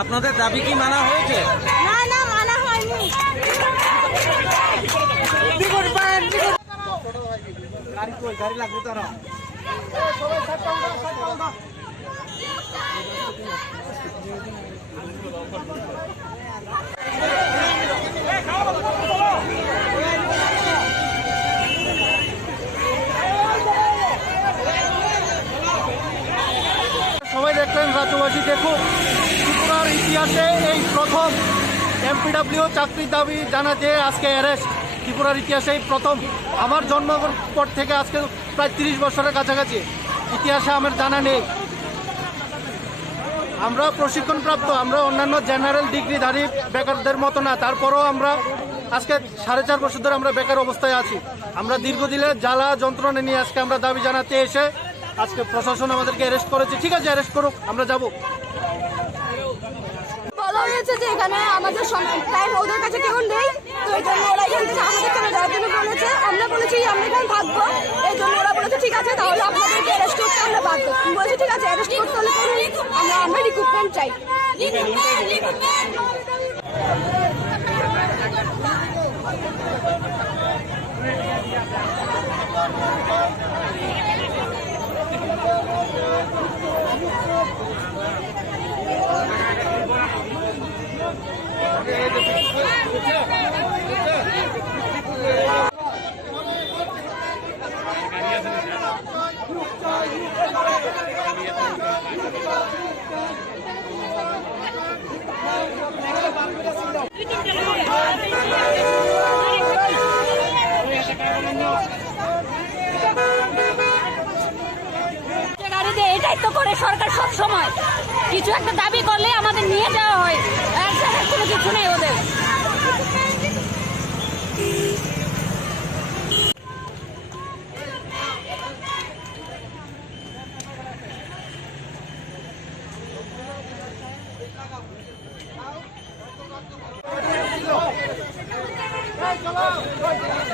আপনাদের দাবি কি মানা হয়েছে? না না, মানা হয়নি। গাড়ি লাগবে তারা সবাই দেখলেন, রাজ্যবাসী দেখুন, ত্রিপুরার ইতিহাসে এই প্রথম এমপিডব্লিউ চাকরির দাবি জানাতে আজকে অ্যারেস্ট। ত্রিপুরার ইতিহাসে এই প্রথম। আমার জন্মের পর থেকে আজকে প্রায় 30 বছরের কাছাকাছি, ইতিহাসে আমার জানা নেই। আমরা প্রশিক্ষণপ্রাপ্ত, আমরা অন্যান্য জেনারেল ডিগ্রিধারী বেকারদের মতো না, তারপরেও আমরা আজকে 4.5 বছর ধরে আমরা বেকার অবস্থায় আছি। আমরা দীর্ঘদিনের জ্বালা যন্ত্রণা নিয়ে আজকে আমরা দাবি জানাতে এসে আজকে প্রশাসন আমাদেরকে অ্যারেস্ট করেছে। ঠিক আছে, অ্যারেস্ট করুক, আমরা যাব। বলা হয়েছে যে এখানে আমাদের টাইম ওদের কাছে কেউ নেই, তো এই জন্য ওরা এখান থেকে আমাদের চলে যাওয়ার জন্য বলেছে। আমরা বলেছি আমরা এখানে থাকবো, এই জন্য ওরা বলেছে ঠিক আছে তাহলে আপনাদেরকে অ্যারেস্ট করতে আমরা বাধ্য। বলেছি ঠিক আছে, অ্যারেস্ট করতে হলে করুন, আমরা রিক্রুটমেন্ট চাই। এটাই তো করে সরকার সব সময়, কিছু একটা দাবি করলে আমাদের নিয়ে যাওয়া হয়, কোনো কিছু নেই ওদের। চলো